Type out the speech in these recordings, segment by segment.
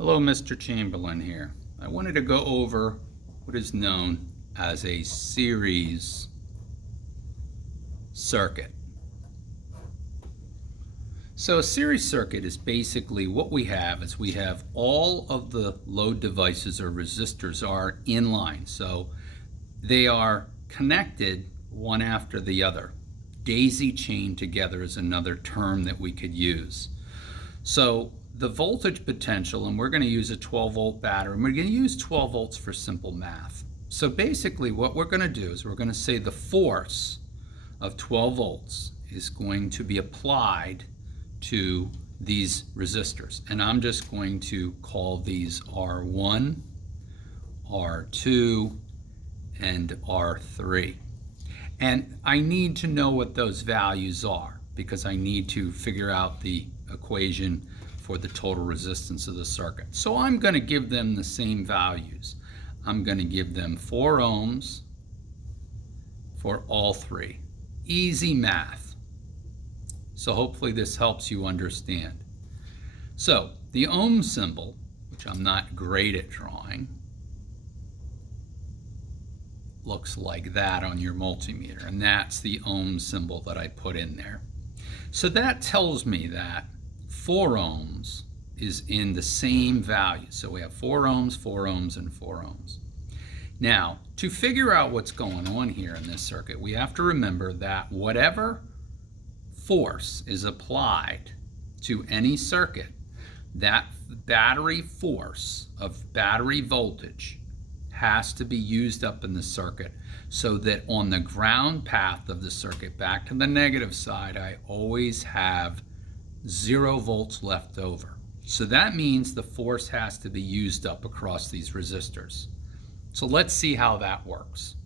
Hello, Mr. Chamberlain here. I wanted to go over what is known as a series circuit. So a series circuit is basically what we have is we have all of the load devices or resistors are in line. So they are connected one after the other. Daisy chained together is another term that we could use. So the voltage potential, and we're going to use a 12-volt battery, and we're going to use 12 volts for simple math. So basically what we're going to do is we're going to say the force of 12 volts is going to be applied to these resistors. And I'm just going to call these R1, R2, and R3. And I need to know what those values are because I need to figure out the equation for the total resistance of the circuit. So I'm going to give them the same values. I'm going to give them 4 ohms for all three. Easy math. So hopefully this helps you understand. So the ohm symbol, which I'm not great at drawing, looks like that on your multimeter, and that's the ohm symbol that I put in there. So that tells me that 4 ohms is in the same value. So we have 4 ohms, 4 ohms, and 4 ohms. Now, to figure out what's going on here in this circuit, we have to remember that whatever force is applied to any circuit, that battery force of battery voltage has to be used up in the circuit so that on the ground path of the circuit back to the negative side, I always have 0 volts left over. So that means the force has to be used up across these resistors. So let's see how that works.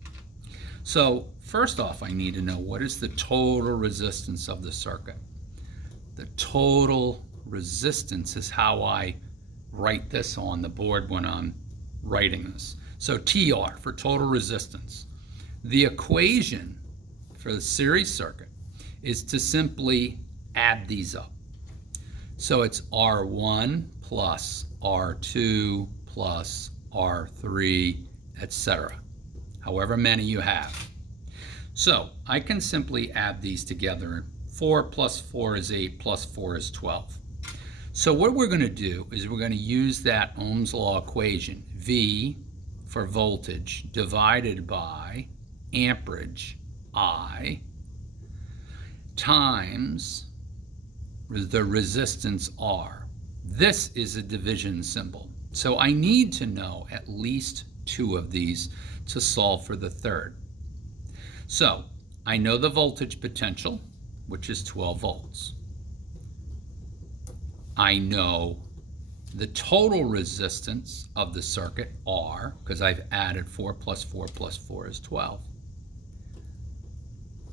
So first off, I need to know what is the total resistance of the circuit. The total resistance is how I write this on the board when I'm writing this. So TR for total resistance. The equation for the series circuit is to simply add these up. So it's R1 plus R2 plus R3, etc. However many you have. So I can simply add these together. 4 plus 4 is 8 plus 4 is 12. So what we're going to do is we're going to use that Ohm's law equation, V for voltage divided by amperage I times the resistance R. This is a division symbol. So I need to know at least 2 of these to solve for the third. So I know the voltage potential, which is 12 volts. I know the total resistance of the circuit, R, because I've added 4 plus 4 plus 4 is 12.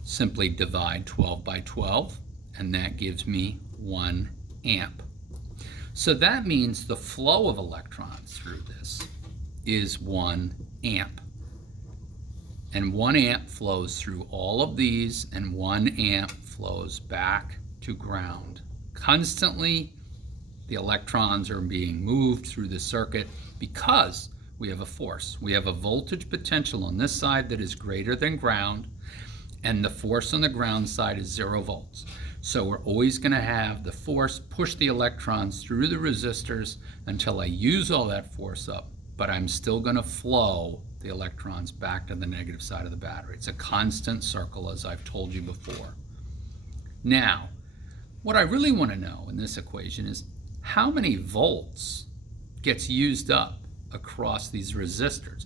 Simply divide 12 by 12, and that gives me 1 amp. So that means the flow of electrons through this is 1 amp. And 1 amp flows through all of these, and 1 amp flows back to ground. Constantly, the electrons are being moved through the circuit because we have a force. We have a voltage potential on this side that is greater than ground, and the force on the ground side is 0 volts. So we're always going to have the force push the electrons through the resistors until I use all that force up, but I'm still going to flow the electrons back to the negative side of the battery. It's a constant circle, as I've told you before. Now, what I really want to know in this equation is how many volts gets used up across these resistors,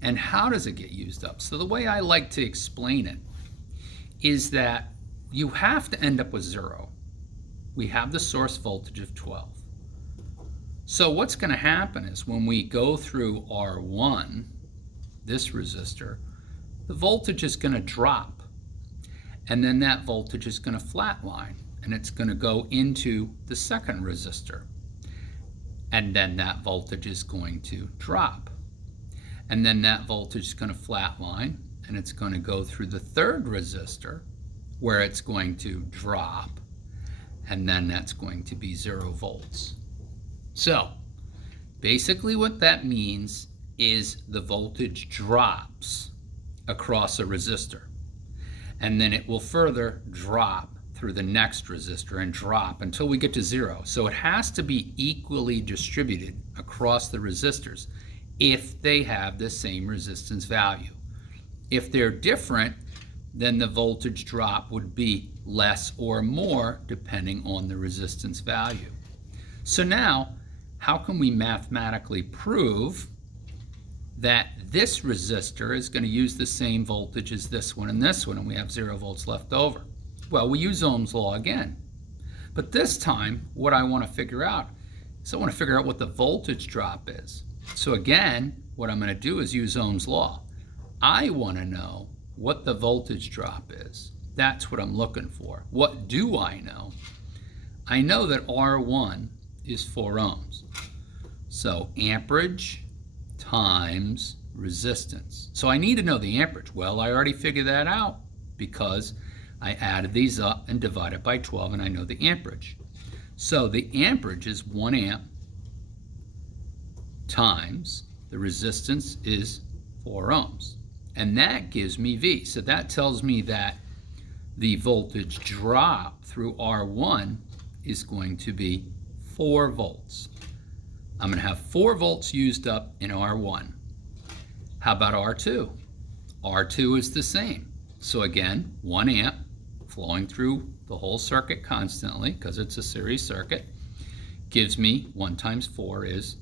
and how does it get used up? So the way I like to explain it is that you have to end up with 0. We have the source voltage of 12. So what's going to happen is when we go through R1, this resistor, the voltage is going to drop, and then that voltage is going to flatline, and it's going to go into the second resistor, and then that voltage is going to drop, and then that voltage is going to flatline, and it's going to go through the third resistor where it's going to drop, and then that's going to be 0 volts. So Basically what that means is the voltage drops across a resistor, and then it will further drop through the next resistor and drop until we get to 0. So it has to be equally distributed across the resistors if they have the same resistance value. If they're different, then the voltage drop would be less or more depending on the resistance value. So now, how can we mathematically prove that this resistor is going to use the same voltage as this one, and we have 0 volts left over? Well, we use Ohm's law again. But this time, what I want to figure out is I want to figure out what the voltage drop is. So again, what I'm going to do is use Ohm's law. I want to know what the voltage drop is. That's what I'm looking for. What do I know? I know that R1 is 4 ohms. So amperage times resistance. So I need to know the amperage. Well, I already figured that out because I added these up and divided by 12, and I know the amperage. So the amperage is 1 amp times the resistance is 4 ohms. And that gives me V. So that tells me that the voltage drop through R1 is going to be 4 volts. I'm going to have 4 volts used up in R1. How about R2? R2 is the same. So again, 1 amp flowing through the whole circuit constantly, because it's a series circuit, gives me 1 times 4 is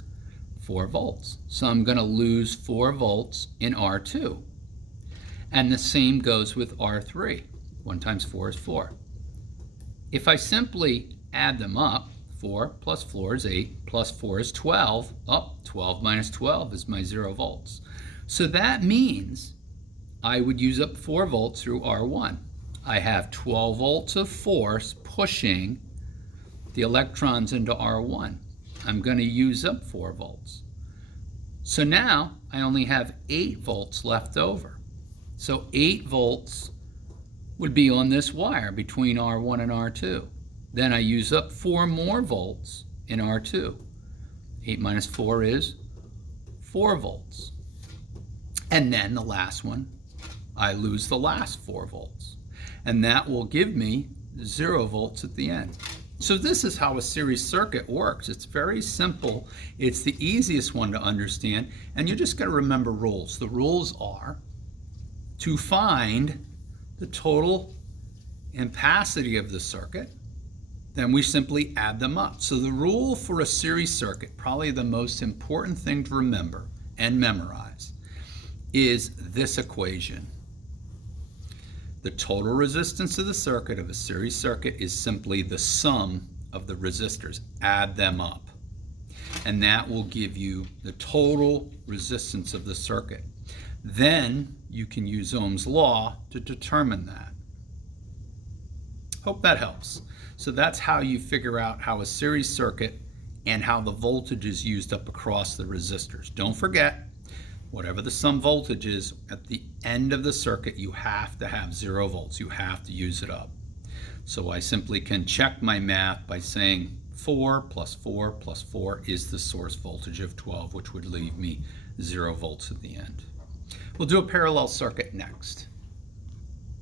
4 volts. So I'm going to lose 4 volts in R2. And the same goes with R3. 1 times 4 is 4. If I simply add them up, 4 plus 4 is 8, plus 4 is 12. 12 minus 12 is my 0 volts. So that means I would use up 4 volts through R1. I have 12 volts of force pushing the electrons into R1. I'm going to use up 4 volts. So now I only have 8 volts left over. So 8 volts would be on this wire between R1 and R2. Then I use up 4 more volts in R2. 8 minus 4 is 4 volts. And then the last one, I lose the last 4 volts. And that will give me 0 volts at the end. So this is how a series circuit works. It's very simple. It's the easiest one to understand. And you just got to remember rules. The rules are to find the total ampacity of the circuit, then we simply add them up. So the rule for a series circuit, probably the most important thing to remember and memorize, is this equation. The total resistance of the circuit of a series circuit is simply the sum of the resistors. Add them up. And that will give you the total resistance of the circuit. Then you can use Ohm's law to determine that. Hope that helps. So that's how you figure out how a series circuit and how the voltage is used up across the resistors. Don't forget, whatever the sum voltage is, at the end of the circuit, you have to have 0 volts. You have to use it up. So I simply can check my math by saying 4 plus 4 plus 4 is the source voltage of 12, which would leave me 0 volts at the end. We'll do a parallel circuit next.